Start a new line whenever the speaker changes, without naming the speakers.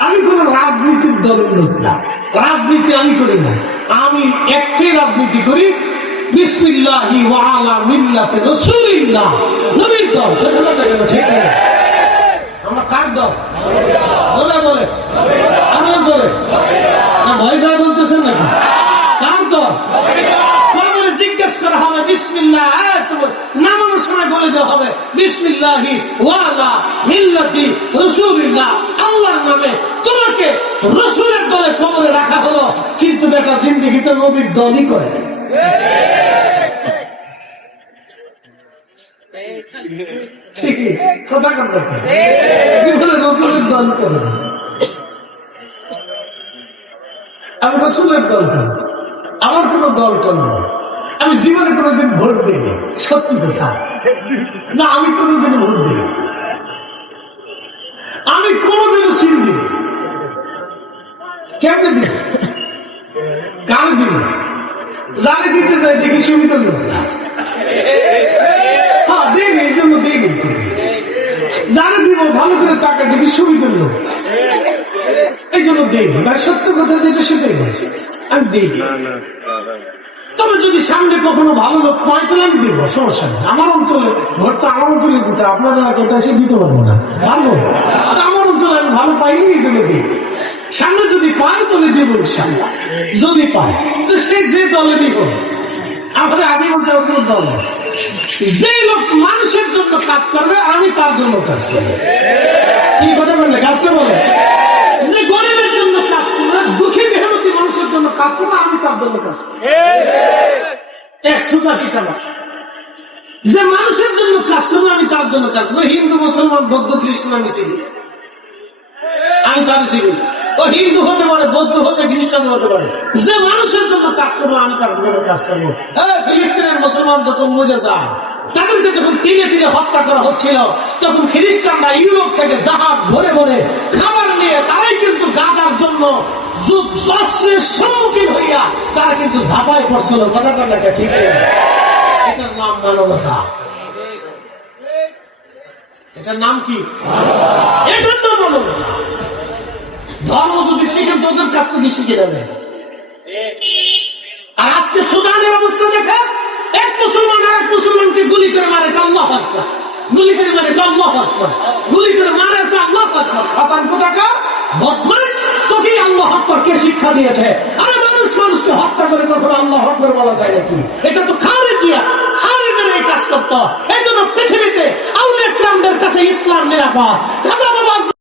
আমি কোন রাজনীতির দলের লোক না। রাজনীতি আমি করি না। আমি একটি রাজনীতি করি না কার না জিজ্ঞেস করা হবে, বিসমিল্লাহ নামানোর সময় বলে দেওয়া হবে, বিসমিল্লাহি ওয়ালা মিল্লাতি রাসূলিল্লাহ। আল্লাহর নামে তোমাকে রসুলের দলে কবরে রাখা হলো। কিন্তু বেটা জিন্দিগিতে নবীর দলই করে ঠিকই, কথা দল। আমি রসুলের দল করি আমার কোন দল টল নেই আমি জীবনে কোনোদিন ভোট দিইনি। সত্যি কথা। না, আমি কোনোদিন ভোট দিই আমি কোনোদিন সিল দিই কেমনে দিই কার দিই জানে দিতে যাই দেখি সুবিধা হ্যাঁ এই জন্য ভালো করে দেখি লোক। এই জন্য সত্য কথা যেটা আমি দিই তবে যদি সামনে কখনো ভালো লোক পাই তাহলে আমি দিব সমস্যা নেই। আমার অঞ্চলে ভোট তো আমার অঞ্চলে দিতে আপনার এলাকাতে এসে দিতে পারব না। পারব? আমার অঞ্চলে আমি ভালো পাইনি, এই জন্য দিই। সামনে যদি পাই তাহলে দিব ইনশাল্লাহ যদি পাই তো সে যে দলে দিব আমাদের আগে বলতে কোনো দল? যে লোক মানুষের জন্য কাজ করবে, আমি তার জন্য কাজ করব। কি কথা বললে, কাজকে বলে। জন্য কাজ চালা যে মানুষের জন্য কাজ করবে আমি তার জন্য কাজ করব হিন্দু মুসলমান বৌদ্ধ খ্রিস্টান আমি চিনি আমি তার চিনি ও হিন্দু হতে পারে বৌদ্ধ হতে খ্রিস্টান হতে পারে। যে মানুষের জন্য কাজ করব আমি তার জন্য কাজ করব। ফিলিস্তিনের মুসলমান যখন মজে যায় তাদেরকে যখন তিনে তিনে হত্যা করা হচ্ছিল তখন খ্রিস্টানরা ইউরোপ থেকে জাহাজ ভরে ভরে খাবার নিয়ে তারাই কিন্তু গাদার জন্য সম্মুখীন হইয়া, তারা কিন্তু ঝাঁপায় পড়ছিল। কথা কথা ঠিক? এটার নাম মানবতা। এটার নাম কি? এটার নাম মানবতা। ধর্ম যদি শিখেন তোদের কাছ থেকে শিখে যাবে। আর আজকে সুদানের অবস্থা দেখা, এক মুসলমান আর এক মুসলমানকে গুলি করে মারে কাল্লা গুলি করে মারে কাল্লা হত্যা গুলি করে মারে হত্যা শতান কোথাকা বদমাস তোকেই আল্লাহ হত্যা কে শিক্ষা দিয়েছে? আরে মানুষ মানুষকে হত্যা করে কখনো আল্লাহ হত্যা বলা যায় নাকি? এটা তো খারেজিয়া হারে এই কাজ করতো। এই জন্য পৃথিবীতে আউলে ক্রামদের কাছে ইসলাম নিরাপদ।